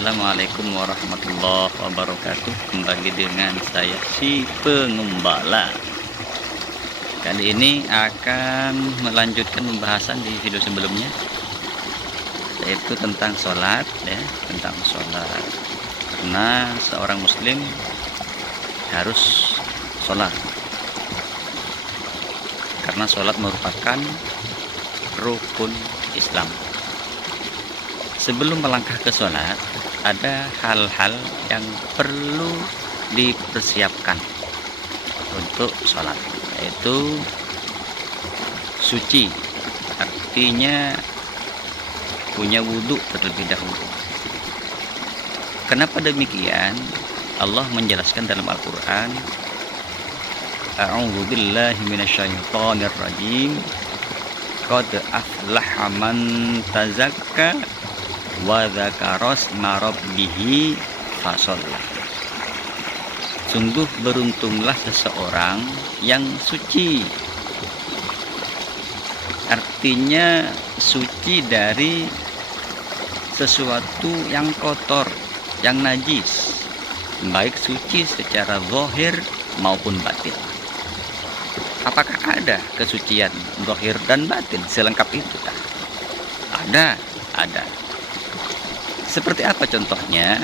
Assalamualaikum warahmatullahi wabarakatuh. Kembali dengan saya si pengembala. Kali ini akan melanjutkan pembahasan di video sebelumnya, yaitu tentang sholat ya, tentang sholat. Karena seorang muslim harus sholat, karena sholat merupakan rukun Islam. Sebelum melangkah ke sholat, ada hal-hal yang perlu dipersiapkan untuk sholat, yaitu suci, artinya punya wudhu terlebih dahulu. Kenapa demikian? Allah menjelaskan dalam Al-Quran, A'udzu billahi minasyaitonir rajim, qad aflaha man tazakka wa dzakara isma rabbih fasholla. Sungguh beruntunglah seseorang yang suci, artinya suci dari sesuatu yang kotor, yang najis, baik suci secara zahir maupun batin. Apakah ada kesucian zahir dan batin selengkap itu? Ada. Seperti apa contohnya?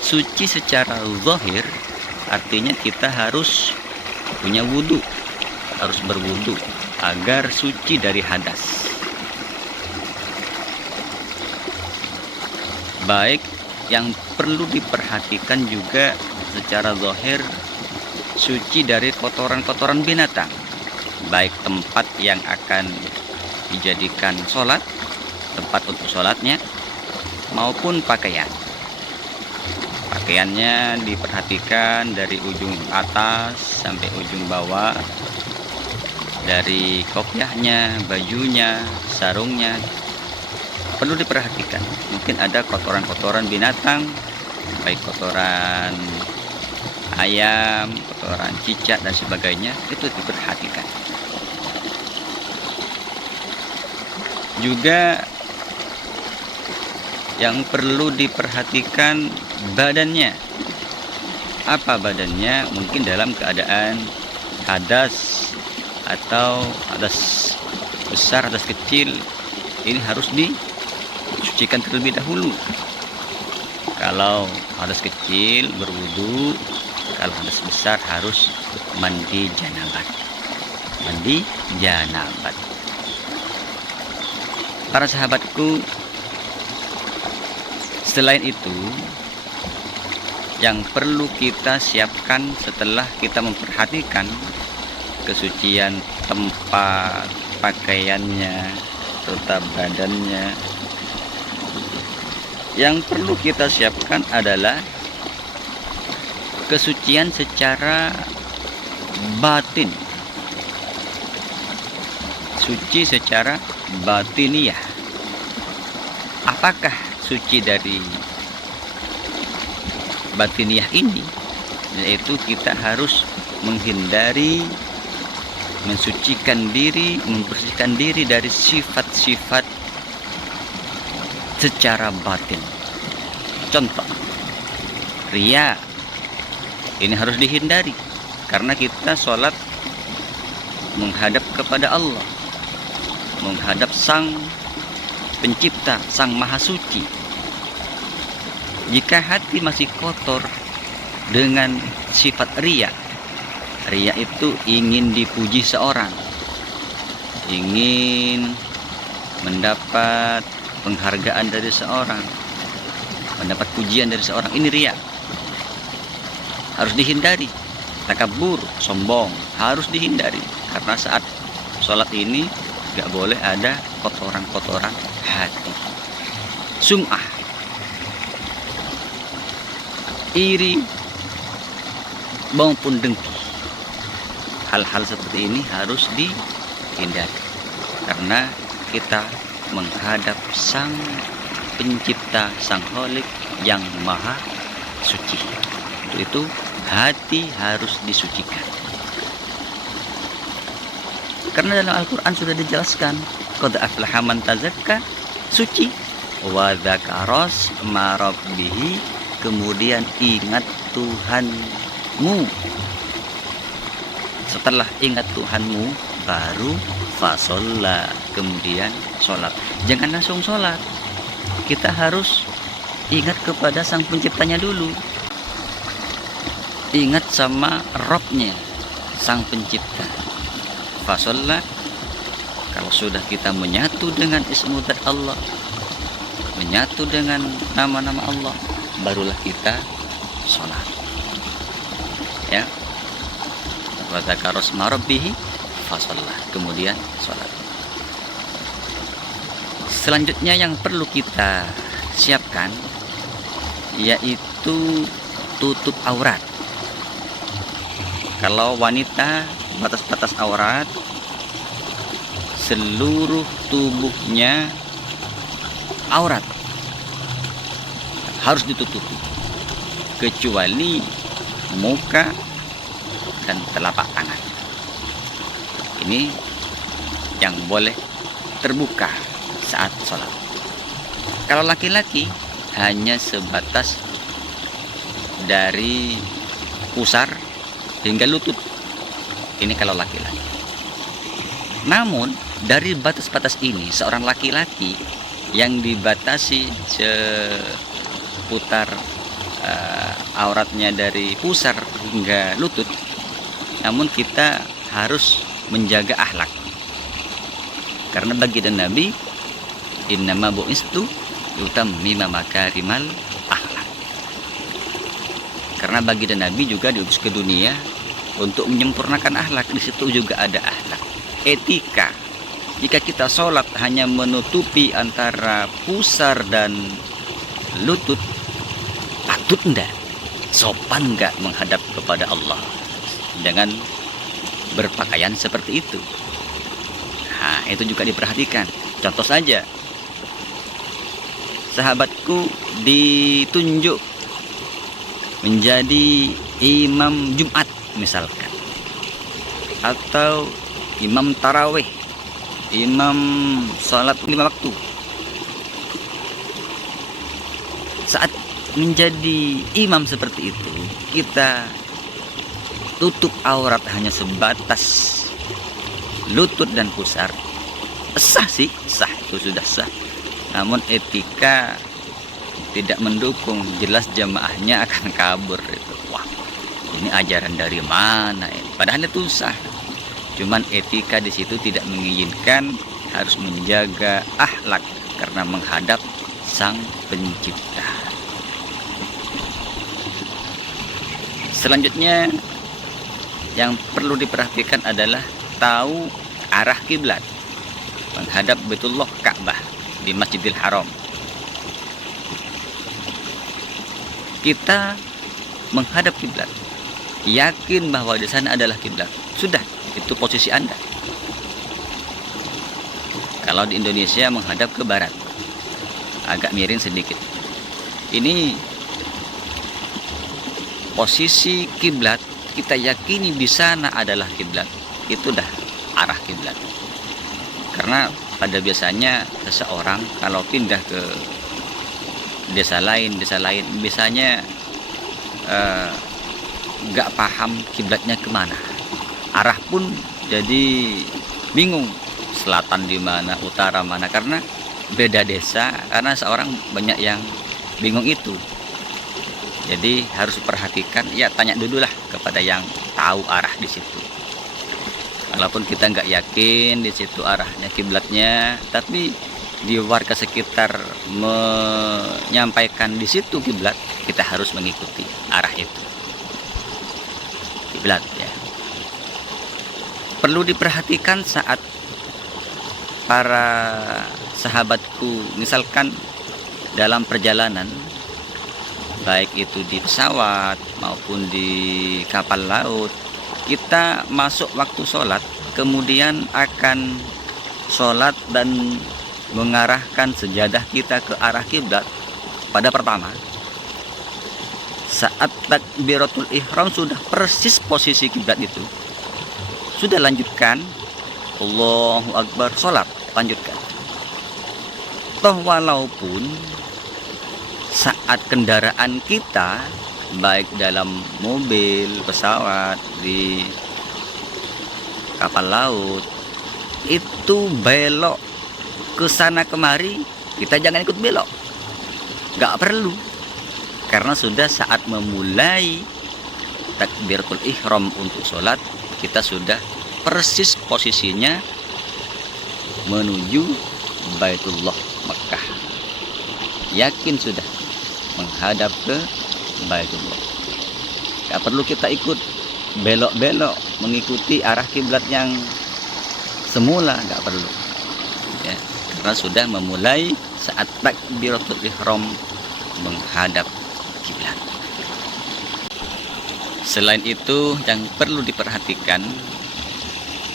Suci secara zahir artinya kita harus punya wudhu, harus berwudhu agar suci dari hadas. Baik yang perlu diperhatikan juga secara zahir, suci dari kotoran-kotoran binatang, baik tempat yang akan dijadikan sholat, tempat untuk sholatnya, maupun pakaian. Pakaiannya diperhatikan dari ujung atas sampai ujung bawah, dari kopiahnya, bajunya, sarungnya, perlu diperhatikan. Mungkin ada kotoran-kotoran binatang, baik kotoran ayam, kotoran cicak dan sebagainya, itu diperhatikan. Juga yang perlu diperhatikan badannya. Apa badannya? Mungkin dalam keadaan hadas atau hadas besar, hadas kecil, ini harus disucikan terlebih dahulu. Kalau hadas kecil berwudu, kalau hadas besar harus mandi janabat. Para sahabatku, selain itu, yang perlu kita siapkan setelah kita memperhatikan kesucian tempat, pakaiannya, serta badannya, yang perlu kita siapkan adalah kesucian secara batin, suci secara batiniyah. Apakah suci dari batiniyah ini? Yaitu kita harus menghindari, mensucikan diri, membersihkan diri dari sifat-sifat secara batin. Contoh, riya. Ini harus dihindari, karena kita sholat menghadap kepada Allah, menghadap Sang Pencipta, Sang Maha Suci. Jika hati masih kotor dengan sifat riya, riya itu ingin dipuji seorang, ingin mendapat penghargaan dari seorang, mendapat pujian dari seorang, ini riya. Harus dihindari. Takabur, sombong, harus dihindari, karena saat sholat ini gak boleh ada kotoran-kotoran hati. Sum'ah, iri maupun dengki, hal-hal seperti ini harus dihindari, karena kita menghadap Sang Pencipta, Sang Khalik yang Maha Suci. Itu hati harus disucikan. Karena dalam Al-Quran sudah dijelaskan, qad aflaha man tazakka, suci. wa dzakaros marabbihi, kemudian ingat Tuhanmu. Setelah ingat Tuhanmu baru fasolla, kemudian sholat. Jangan langsung sholat, kita harus ingat kepada sang penciptanya dulu, ingat sama Robnya, sang pencipta. Fasolla, kalau sudah kita menyatu dengan ismu dzat Allah, menyatu dengan nama-nama Allah, barulah kita sholat, ya. Wa dzakaros marabbihi fasolla, kemudian sholat. Selanjutnya yang perlu kita siapkan yaitu tutup aurat. Kalau wanita, batas-batas aurat seluruh tubuhnya aurat, harus ditutupi kecuali muka dan telapak tangan. Ini yang boleh terbuka saat sholat. Kalau laki-laki hanya sebatas dari pusar hingga lutut. Ini kalau laki-laki. Namun dari batas-batas ini, seorang laki-laki yang dibatasi seputar auratnya dari pusar hingga lutut, namun kita harus menjaga akhlak. Karena bagi dan Nabi, innama bu'istu utammima makarimal akhlak. Karena bagi dan Nabi juga diutus ke dunia untuk menyempurnakan akhlak. Di situ juga ada akhlak, etika. Jika kita sholat hanya menutupi antara pusar dan lutut, patut enggak, sopan enggak menghadap kepada Allah dengan berpakaian seperti itu? Nah, itu juga diperhatikan. Contoh saja, sahabatku ditunjuk menjadi imam Jumat misalkan, atau imam tarawih, imam sholat 5 waktu. Saat menjadi imam seperti itu, kita tutup aurat hanya sebatas lutut dan pusar. Sah sih, sah, itu sudah sah. Namun etika tidak mendukung, jelas jamaahnya akan kabur itu. Wah, ini ajaran dari mana ini? Padahal itu sah. Cuman etika di situ tidak mengizinkan, harus menjaga akhlak karena menghadap sang pencipta. Selanjutnya yang perlu diperhatikan adalah tahu arah kiblat, menghadap Baitullah Ka'bah di Masjidil Haram. Kita menghadap kiblat, yakin bahwa di sana adalah kiblat, sudah, itu posisi Anda. Kalau di Indonesia menghadap ke barat, agak miring sedikit. Ini posisi kiblat, kita yakini di sana adalah kiblat, itu dah arah kiblat. Karena pada biasanya seseorang kalau pindah ke desa lain biasanya nggak paham kiblatnya kemana, arah pun jadi bingung, selatan di mana, utara mana, karena beda desa, karena seorang banyak yang bingung itu. Jadi harus perhatikan, ya tanya dulu lah kepada yang tahu arah di situ. Walaupun kita nggak yakin di situ arahnya kiblatnya, tapi di warga sekitar menyampaikan di situ kiblat, kita harus mengikuti arah itu. Kiblat ya. Perlu diperhatikan saat para sahabatku misalkan dalam perjalanan, baik itu di pesawat maupun di kapal laut, kita masuk waktu sholat, kemudian akan sholat dan mengarahkan sejadah kita ke arah kiblat. Pada pertama, saat takbiratul ihram sudah persis posisi kiblat itu, sudah lanjutkan Allahu Akbar, sholat, lanjutkan. Toh walaupun saat kendaraan kita, baik dalam mobil, pesawat, di kapal laut, itu belok ke sana kemari, kita jangan ikut belok. Gak perlu. Karena sudah saat memulai takbiratul ihram untuk sholat, kita sudah persis posisinya menuju Baitullah Mekah. Yakin sudah menghadap ke Baitullah. Gak perlu kita ikut belok-belok mengikuti arah kiblat yang semula, gak perlu ya, karena sudah memulai saat takbiratul ihram menghadap kiblat. Selain itu, yang perlu diperhatikan,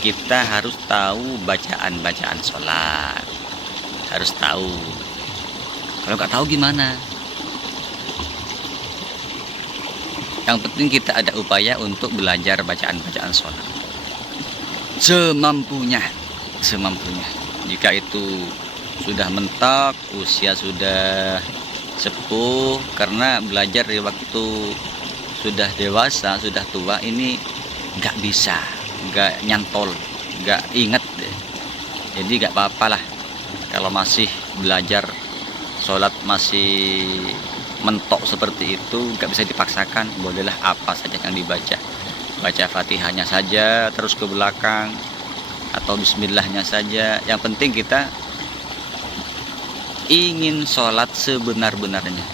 kita harus tahu bacaan-bacaan sholat, harus tahu. Kalau nggak tahu gimana? Yang penting kita ada upaya untuk belajar bacaan-bacaan sholat semampunya. Jika itu sudah mentok, usia sudah sepuh, karena belajar di waktu sudah dewasa, sudah tua, ini nggak bisa, nggak nyantol, nggak inget. Jadi nggak apa-apa lah kalau masih belajar sholat masih mentok seperti itu, nggak bisa dipaksakan. Bolehlah apa saja yang dibaca, baca fatihahnya saja terus ke belakang, atau bismillahnya saja. Yang penting kita ingin sholat sebenar-benarnya,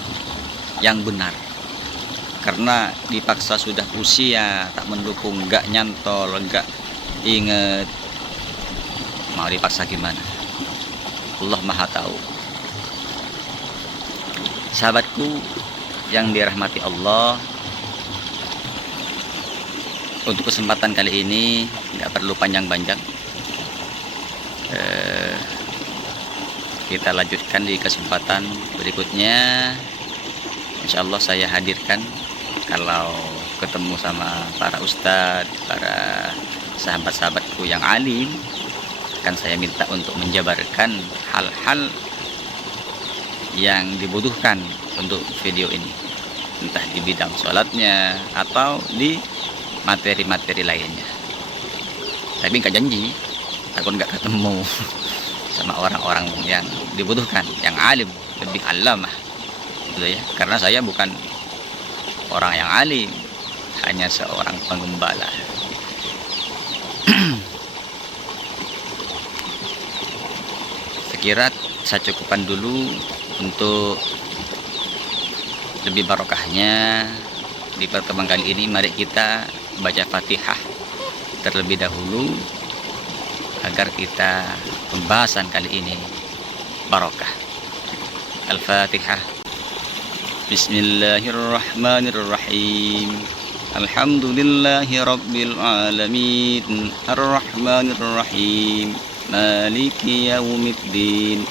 yang benar. Karena dipaksa sudah usia tak mendukung, nggak nyantol, nggak inget, mau dipaksa gimana? Allah Maha Tahu. Sahabatku yang dirahmati Allah, untuk kesempatan kali ini nggak perlu panjang-panjang, kita lanjutkan di kesempatan berikutnya. Insya Allah saya hadirkan, kalau ketemu sama para ustadz, para sahabat-sahabatku yang alim, akan saya minta untuk menjabarkan hal-hal yang dibutuhkan untuk video ini, entah di bidang sholatnya atau di materi-materi lainnya. Tapi nggak janji, takut nggak ketemu sama orang-orang yang dibutuhkan, yang alim, lebih alamah gitu ya. Karena saya bukan orang yang alim, hanya seorang penggembala. Sekira saya cukupkan dulu. Untuk lebih barokahnya di pertemuan kali ini, mari kita baca Fatihah terlebih dahulu agar kita pembahasan kali ini barokah. Al-Fatihah. Bismillahirrahmanirrahim. Alhamdulillahi rabbil alamin. Ar-Rahmanirrahim. Maliki yaumiddin.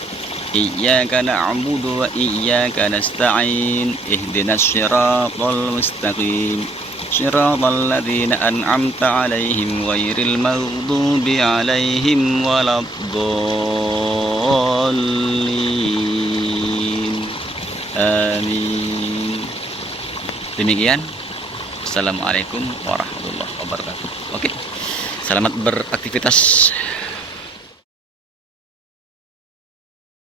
Iyyaka na'budu wa iyyaka nasta'in. Ihdinas siratal mustaqim. Siratal ladzina an'amta 'alaihim ghairil maghdubi 'alaihim waladdallin. Amin. Demikian. Assalamualaikum warahmatullahi wabarakatuh. Oke. Selamat beraktivitas.